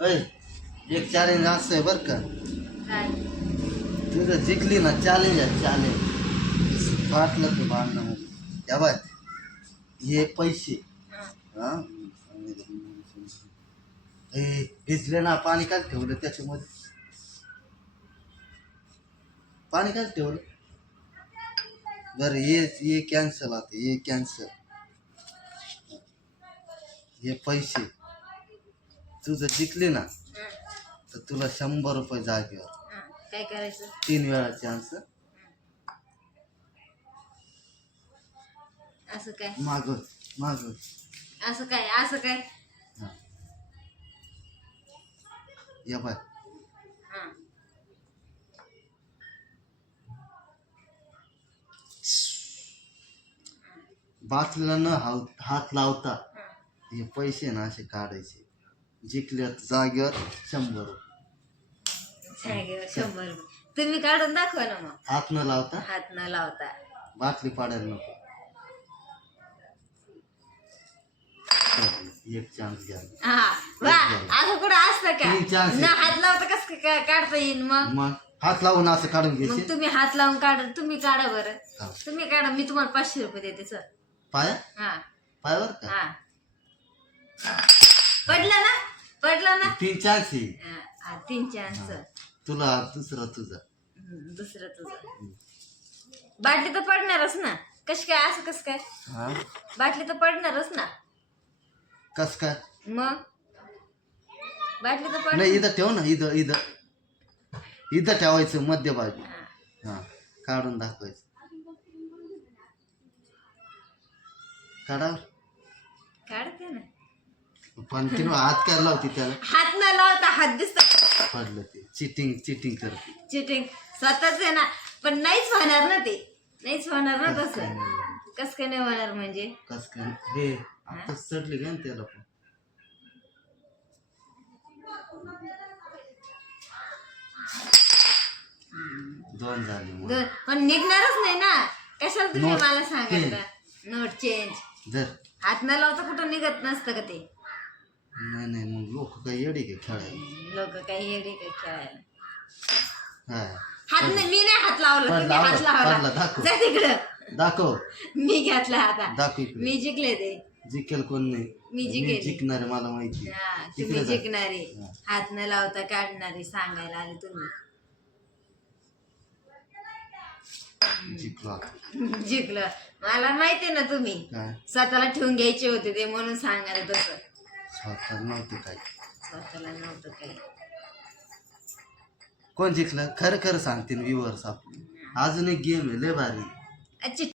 एक चॅलेंज असं आहे बरं का? काय तुझं जिंकली ना चॅलेंज आहे चॅलेंज फाटलं तू भांडणं या बाय हे पैसे. हं. हा? हे भिजले ना पाणी काय ठेवलं त्याच्यामध्ये. पाणी काय ठेवलं बरं ये ये कॅन्सल आता ये कॅन्सल हे पैसे. तुझं जिंकली ना. तर तुला शंभर रुपये जागेवर. काय करायचं? तीन वेळा चान्स असं काय? माग माग. असं काय? असं काय? या बाय. हं. न हाव हात लावता. हे पैसे ना असे काढायचे. जिंकल्या जागेवर शंभर रुपये. जागेवर शंभर रुपये. तुम्ही काढून दाखवा ना मग. हात न लावता? हात न लावता. बाटली पाडायला नको. तर एक चान्स घ्या. हा वा असं कुठं असतं का? न. हात लावता कस काय काढता येईल मग? मग हात लावून असं काढून मग घ्यायचे? तुम्ही हात लावून काढ तुम्ही काढा बरं. हा. तुम्ही काढा मी तुम्हाला पाचशे रुपये देते सर पाया? हा. पायावर का? हा. तीन चान्स आहे. हा, तीन चान्स तुला दुसरा तुझा. दुसरं तुझं. बाटली तर पडणारच ना. कश काय असं कस काय? हा? बाटली तर पडणारच ना. कस काय? मग? बाटली तर पड नाही इथं ठेव ना इथं इथं. इथं ठेवायचं मध्यभागी हा. हा काढून दाखवायचं. काढा पण तिने हात काय लावते त्याला? हात न लावता हात दिसत. पडलं ते. चिटिंग चिटिंग करते. चिटिंग. स्वतःच आहे ना. पण नाहीच होणार ना ते. नाहीच होणार ना तसं. कस काय नाही होणार? म्हणजे? कस काय हे आता चढली का ना त्याला पण? दोन झाले मग. दोन- पण निघणारच नाही ना. कशाला तुम्ही Note मला सांगायला नोट चेंज जर हात न लावता कुठं निघत नसतं का ते? नाही नाही मग लोक काही येडी खेळायला? लोक काही येडे काय खेळायला? हा. हात नाही मी नाही हात लावला तुम्ही हात लावला, काढला, लावला दाखव. जा तिकडं. दाखव. मी घेतला दाखव इकडे. मी जिंकले ते. जिंकेल कोण नाही. मी जिंकेल. जिंकणार आहे, मला माहिती. हा, तुम्ही जा. जिंकणारे. हा. हात न लावता काढणारे सांगायला आले तुम्ही. जिंकलो आता. जिंकलं. मला माहितीये ना तुम्ही. काय? स्वतःला ठेवून घ्यायचे होते ते म्हणून सांगायला तसं. स्वतः नव्हते काय? स्वतःला नव्हतं काही कोण जिंकलं? खरं खरं सांगतील व्ह्युअर्स आपले. अजून एक गेम आहे लय भारी. अच्छा.